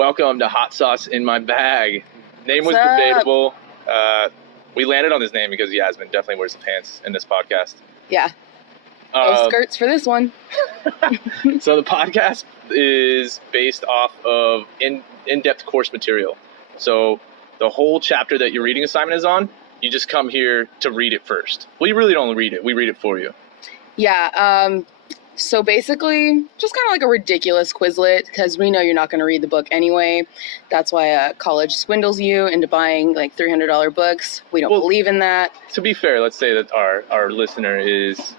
Welcome to Hot Sauce in My Bag. Name was What's up? debatable. We landed on this name because Yasmin definitely wears the pants in this podcast. Yeah. No skirts for this one. So the podcast is based off of in-depth course material. So the whole chapter that your reading assignment is on, you just come here to read it first. Well, you really don't read it. We read it for you. Yeah. So basically, just kind of like a ridiculous Quizlet, because we know you're not going to read the book anyway. That's why college swindles you into buying like $300 books. We don't believe in that. To be fair, let's say that our listener is,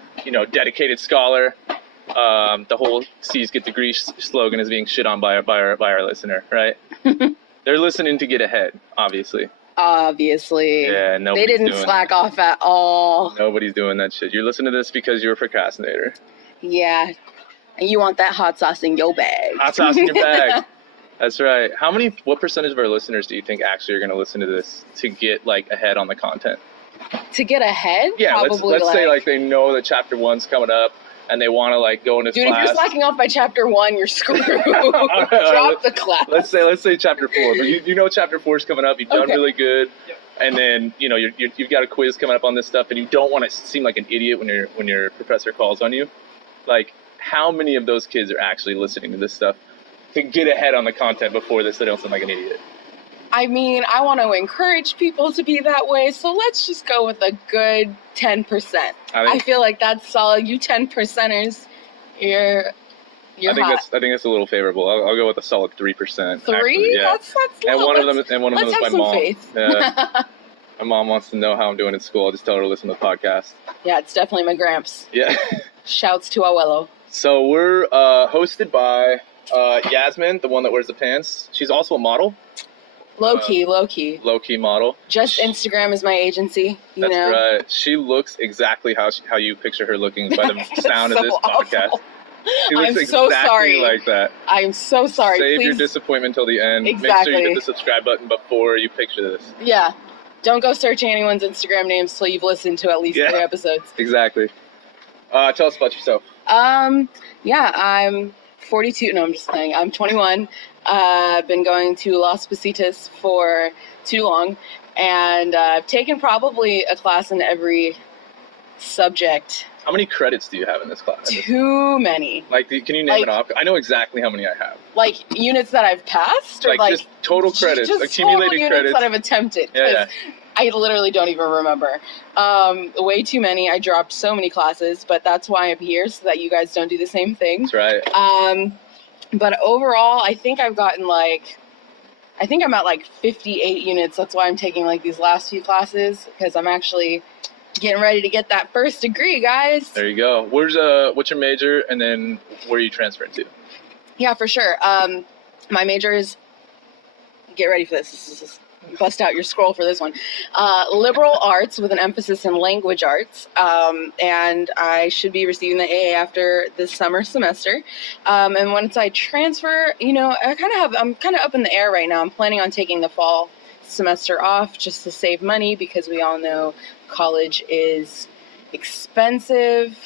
dedicated scholar. The whole C's get degrees slogan is being shit on by our listener, right? They're listening to get ahead, obviously. Obviously. Yeah, they didn't slack off at all. Nobody's doing that shit. You're listening to this because you're a procrastinator. Yeah. And you want that hot sauce in your bag. Hot sauce in your bag. That's right. What percentage of our listeners do you think actually are going to listen to this to get like ahead on the content? To get ahead? Yeah, probably let's say like they know that chapter 1's coming up and they want to like go into class. Dude, if you're slacking off by chapter 1, you're screwed. Drop the class. Let's say chapter 4, but you know chapter 4's coming up. You've done really good. And then, you've got a quiz coming up on this stuff and you don't want to seem like an idiot when your professor calls on you. Like, how many of those kids are actually listening to this stuff to get ahead on the content before this so they don't sound like an idiot? I mean, I want to encourage people to be that way, so let's just go with a good 10%. I feel like that's solid. You 10%ers, you're I think hot. I think that's a little favorable. I'll go with a solid 3%. 3? Actually, yeah. That's low. And one of them is my mom. Faith. Yeah. My mom wants to know how I'm doing in school. I'll just tell her to listen to the podcast. Yeah, it's definitely my gramps. Yeah. Shouts to Abuelo. So we're hosted by Yasmin, the one that wears the pants. She's also a model. Low key model. Just Instagram is my agency. That's right. She looks exactly how you picture her looking by the sound of this podcast. She looks exactly sorry. like that. I'm so sorry. Save your disappointment till the end. Exactly. Make sure you hit the subscribe button before you picture this. Yeah. Don't go searching anyone's Instagram names till you've listened to at least 3 episodes. Exactly. Tell us about yourself. Yeah, I'm 42. No, I'm just playing. I'm 21. I've been going to Las Positas for too long, and I've taken probably a class in every subject. How many credits do you have in this class? Too many. Like, can you name it off? I know exactly how many I have. Like, units that I've passed? Or just total credits, just accumulated total credits. Units that I've attempted. Yeah. I literally don't even remember. Way too many. I dropped so many classes, but that's why I'm here, so that you guys don't do the same thing. That's right. But overall, I think I'm at like 58 units. That's why I'm taking like these last few classes, because I'm actually getting ready to get that first degree, guys. There you go. What's your major, and then where are you transferring to? Yeah, for sure. My major is, get ready for this. Bust out your scroll for this one. Liberal arts with an emphasis in language arts. And I should be receiving the AA after this summer semester. And once I transfer, I'm kind of up in the air right now. I'm planning on taking the fall semester off just to save money, because we all know college is expensive.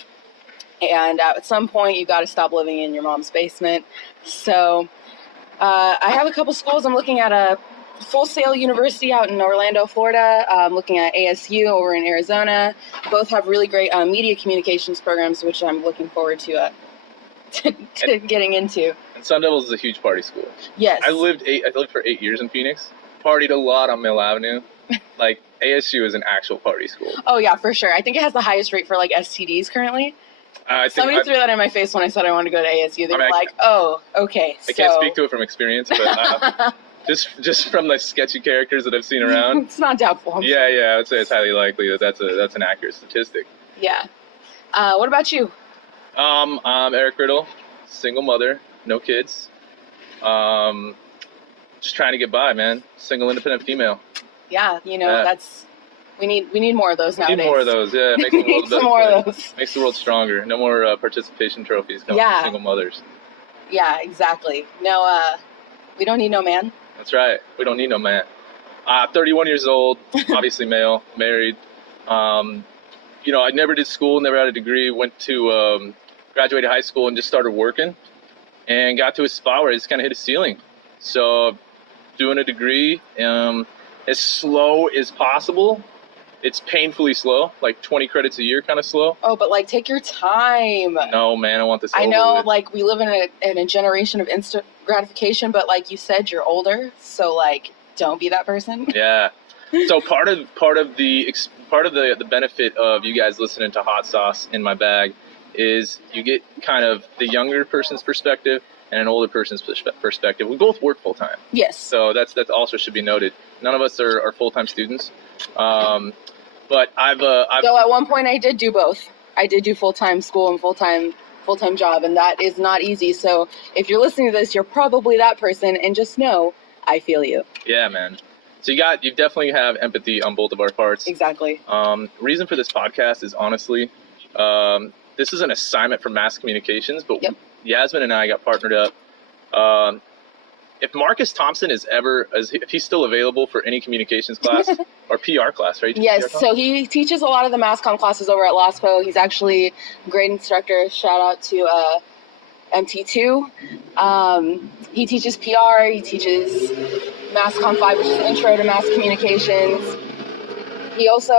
And at some point, you got to stop living in your mom's basement. So I have a couple schools. I'm looking at a Full Sail University out in Orlando, Florida. I'm looking at ASU over in Arizona. Both have really great media communications programs, which I'm looking forward to getting into. And Sun Devils is a huge party school. Yes. I lived for 8 years in Phoenix. Partied a lot on Mill Avenue. Like, ASU is an actual party school. Oh yeah, for sure. I think it has the highest rate for like STDs currly. Somebody threw that in my face when I said I wanted to go to ASU. They were like, "Oh, okay." I can't speak to it from experience, but just from the sketchy characters that I've seen around, it's not doubtful. Yeah, I would say it's highly likely that's an accurate statistic. Yeah. What about you? I'm Eric Riddle, single mother, no kids. Just trying to get by, man. Single, independent female. Yeah, that's. We need more of those nowadays. We need more of those, yeah. Makes the world some more of those. Makes the world stronger. No more participation trophies coming from single mothers. Yeah, exactly. No, we don't need no man. That's right. We don't need no man. 31 years old, obviously male, married. I never did school, never had a degree. Went to graduated high school and just started working, and got to a spot where I just kind of hit a ceiling. So doing a degree, as slow as possible. It's painfully slow, like 20 credits a year, kind of slow. Oh, but like, take your time. No, man, I want this. I over know, with. like, we live in a generation of instant gratification, but like you said, you're older, so like, don't be that person. Yeah. So part of the benefit of you guys listening to Hot Sauce in my bag is you get kind of the younger person's perspective and an older person's perspective. We both work full time. Yes. So that's also should be noted. None of us are full time students. But I've Though at one point I did do both. I did do full-time school and full-time job, and that is not easy. So if you're listening to this, you're probably that person, and just know I feel you. Yeah, man. So you definitely have empathy on both of our parts. Exactly. Reason for this podcast is honestly, this is an assignment for mass communications, but yep. Yasmin and I got partnered up. If Marcus Thompson if he's still available for any communications class or PR class, right? Yes, so he teaches a lot of the mass comm classes over at LOSPO. He's actually a great instructor. Shout out to MT2. He teaches PR, he teaches Mass Comm 5, which is Intro to Mass Communications. He also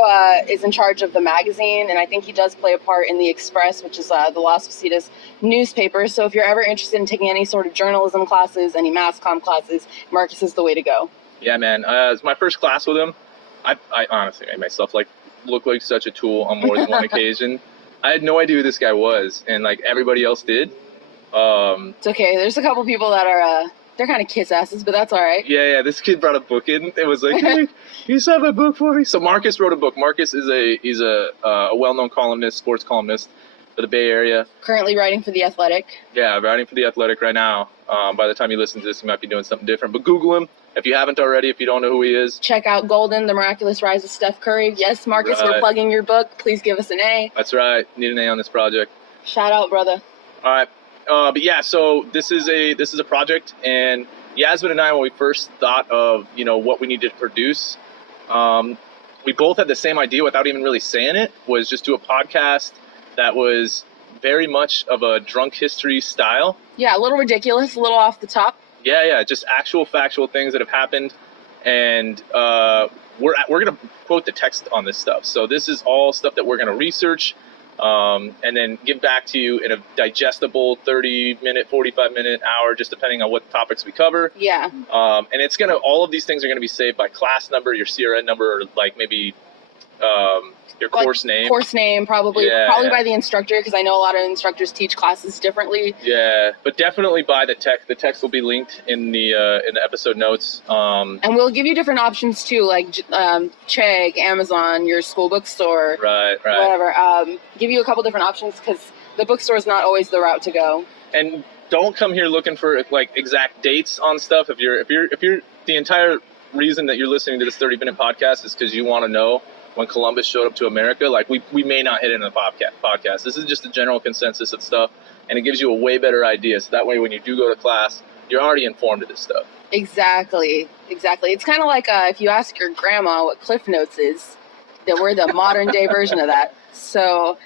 is in charge of the magazine, and I think he does play a part in the Express, which is the Las Positas newspaper. So if you're ever interested in taking any sort of journalism classes, any mass comm classes, Marcus is the way to go. Yeah, man. It's my first class with him. I honestly made myself look like such a tool on more than one occasion. I had no idea who this guy was, and like everybody else did. It's okay. There's a couple people that are they're kind of kiss asses, but that's all right. Yeah. This kid brought a book in. It was like, hey, you have a book for me? So Marcus wrote a book. Marcus is a well-known columnist, sports columnist for the Bay Area. Currently writing for The Athletic. Yeah, writing for The Athletic right now. By the time you listen to this, he might be doing something different. But Google him if you haven't already, if you don't know who he is. Check out Golden, The Miraculous Rise of Steph Curry. Yes, Marcus, right. We're plugging your book. Please give us an A. That's right. Need an A on this project. Shout out, brother. All right. But yeah, so this is a project, and Yasmin and I, when we first thought of what we needed to produce, we both had the same idea without even really saying it. Was just do a podcast that was very much of a drunk history style. Yeah, a little ridiculous, a little off the top. Yeah, just actual factual things that have happened, and we're gonna quote the text on this stuff. So this is all stuff that we're gonna research. And then give back to you in a digestible 30-minute, 45-minute, hour, just depending on what topics we cover. Yeah. And all of these things are going to be saved by class number, your CRN number, or like maybe your course name. Course name, probably by the instructor, because I know a lot of instructors teach classes differently. Yeah, but definitely by the text. The text will be linked in the episode notes. And we'll give you different options too, like Chegg, Amazon, your school bookstore, right, whatever. Give you a couple different options because the bookstore is not always the route to go. And don't come here looking for like exact dates on stuff. If you're the entire reason that you're listening to this 30-minute podcast is because you want to know when Columbus showed up to America, like we may not hit it in the podcast. This is just a general consensus of stuff, and it gives you a way better idea. So that way, when you do go to class, you're already informed of this stuff. Exactly. It's kind of like if you ask your grandma what Cliff Notes is, that we're the modern day version of that. So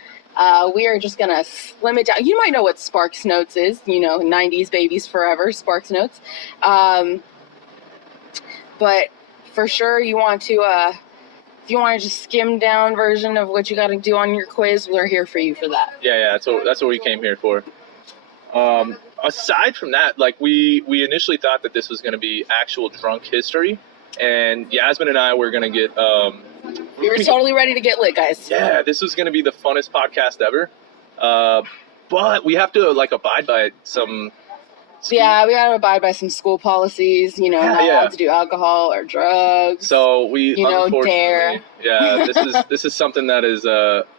we are just going to slim it down. You might know what Sparks Notes is, 90s babies forever, Sparks Notes. But for sure, you want to... if you want to just skim down version of what you got to do on your quiz, we're here for you for that. Yeah, that's what we came here for. Aside from that, like we initially thought that this was going to be actual drunk history, and Yasmin and I were going to get. We were totally ready to get lit, guys. Yeah, this was going to be the funnest podcast ever, but we have to abide by some. Yeah, we gotta abide by some school policies, not allowed to do alcohol or drugs. So we, dare. Yeah, this is something that is,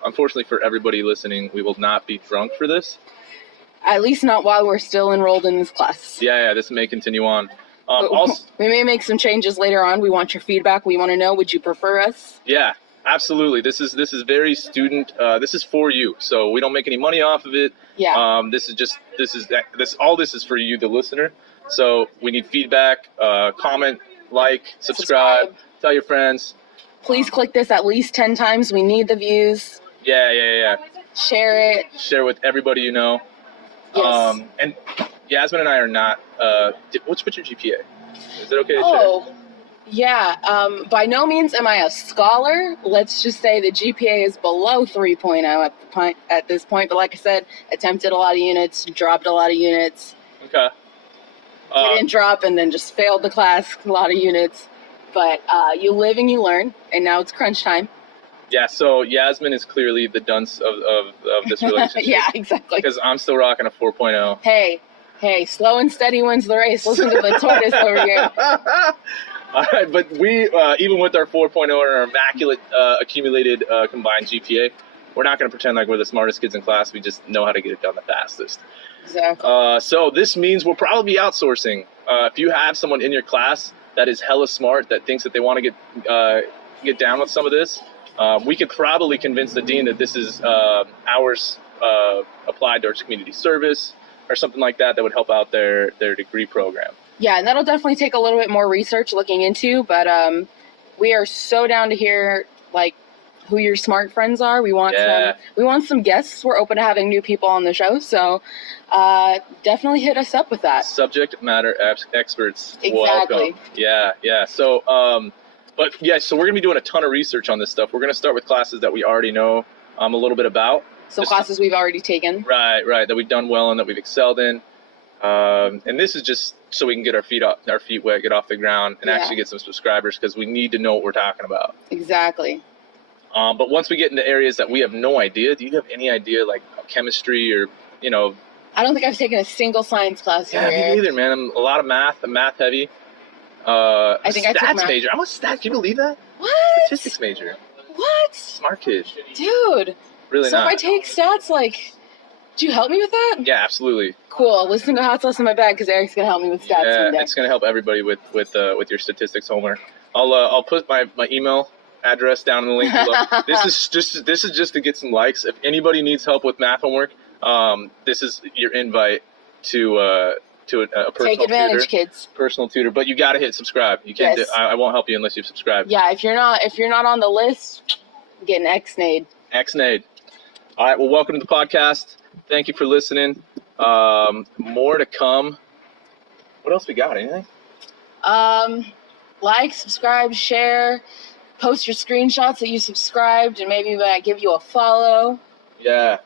unfortunately for everybody listening, we will not be drunk for this. At least not while we're still enrolled in this class. Yeah, this may continue on. Also, we may make some changes later on. We want your feedback. We want to know, would you prefer us? Yeah, absolutely. This is very student. This is for you. So we don't make any money off of it. Yeah. All this is for you, the listener. So we need feedback. Comment, like, subscribe. Tell your friends. Please click this at least 10 times. We need the views. Yeah. Share it. Share with everybody you know. Yes. And Yasmin and I are not. What's your GPA? Is it okay to share? Oh, yeah. By no means am I a scholar. Let's just say the GPA is below 3.0 at this point. But like I said, attempted a lot of units, dropped a lot of units. Okay. Didn't drop and then just failed the class, a lot of units. But you live and you learn, and now it's crunch time. Yeah, so Yasmin is clearly the dunce of this relationship. Yeah, exactly. Because I'm still rocking a 4.0. Hey, slow and steady wins the race. Listen to the tortoise over here. All right, but we, even with our 4.0 and our immaculate accumulated combined GPA, we're not going to pretend like we're the smartest kids in class. We just know how to get it done the fastest. Exactly. So this means we'll probably be outsourcing. If you have someone in your class that is hella smart, that thinks that they want to get down with some of this, we could probably convince the dean that this is hours applied towards community service or something like that would help out their degree program. Yeah, and that'll definitely take a little bit more research looking into, but we are so down to hear like who your smart friends are. We want some guests. We're open to having new people on the show, so definitely hit us up with that. Subject matter experts. Exactly. Welcome. Yeah. So so we're gonna be doing a ton of research on this stuff. We're gonna start with classes that we already know a little bit about. So classes we've already taken. Right, that we've done well in, that we've excelled in. And this is just so we can get our feet wet, get off the ground, and actually get some subscribers, because we need to know what we're talking about. Exactly. But once we get into areas that we have no idea, do you have any idea, like chemistry or, I don't think I've taken a single science class here. Yeah, me neither, man. I'm a lot of math. I'm math heavy. I think I took stats math. major. I'm a stat. Can you believe that? What? Statistics major. What? Smart kid. Dude. Really so not. if I take stats, do you help me with that? Yeah, absolutely. Cool. Listen to Hotsauce in my bag, because Eric's gonna help me with stats someday. It's gonna help everybody with your statistics homework. I'll put my email address down in the link below. This is just to get some likes. If anybody needs help with math homework, this is your invite to a personal Take advantage, tutor. Kids. Personal tutor, but you got to hit subscribe. You can't. Yes. I won't help you unless you've subscribed. Yeah, if you're not on the list, get an X-nade. X-nade. All right. Well, welcome to the podcast. Thank you for listening. More to come. What else we got? Anything? Like, subscribe, share, post your screenshots that you subscribed, and maybe when I give you a follow. Yeah.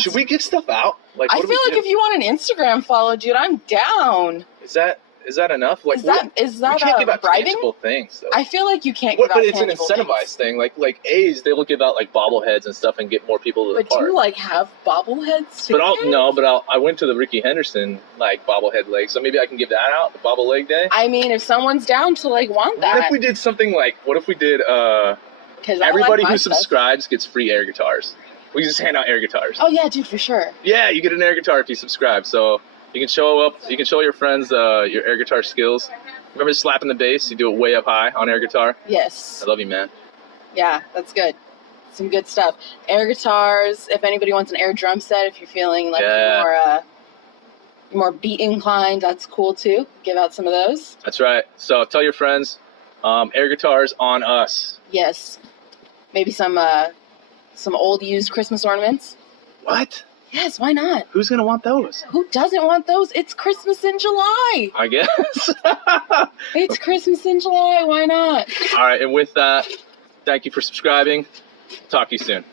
Should we give stuff out? I feel like if you want an Instagram follow, dude, I'm down. Is that enough? Is that we can't give out bribing? tangible things, though. I feel like you can't give out But it's an tangible incentivized things. thing. Like A's, they will give out like bobbleheads and stuff and get more people to the But park. do you have bobbleheads? I went to the Ricky Henderson bobblehead leg, so maybe I can give that out, the bobble leg day. I mean, if someone's down to want that. What if we did something everybody who subscribes gets free air guitars? We just hand out air guitars. Oh yeah, dude, for sure. Yeah, you get an air guitar if you subscribe. So you can show your friends your air guitar skills. Remember slapping the bass? You do it way up high on air guitar. Yes. I love you, man. Yeah, that's good. Some good stuff. Air guitars. If anybody wants an air drum set, if you're feeling more beat inclined, that's cool too. Give out some of those. That's right. So tell your friends, air guitars on us. Yes. Maybe some old used Christmas ornaments. What? Yes, why not? Who's gonna want those? Who doesn't want those? It's Christmas in July. I guess. It's Christmas in July. Why not? All right, and with that, thank you for subscribing. Talk to you soon.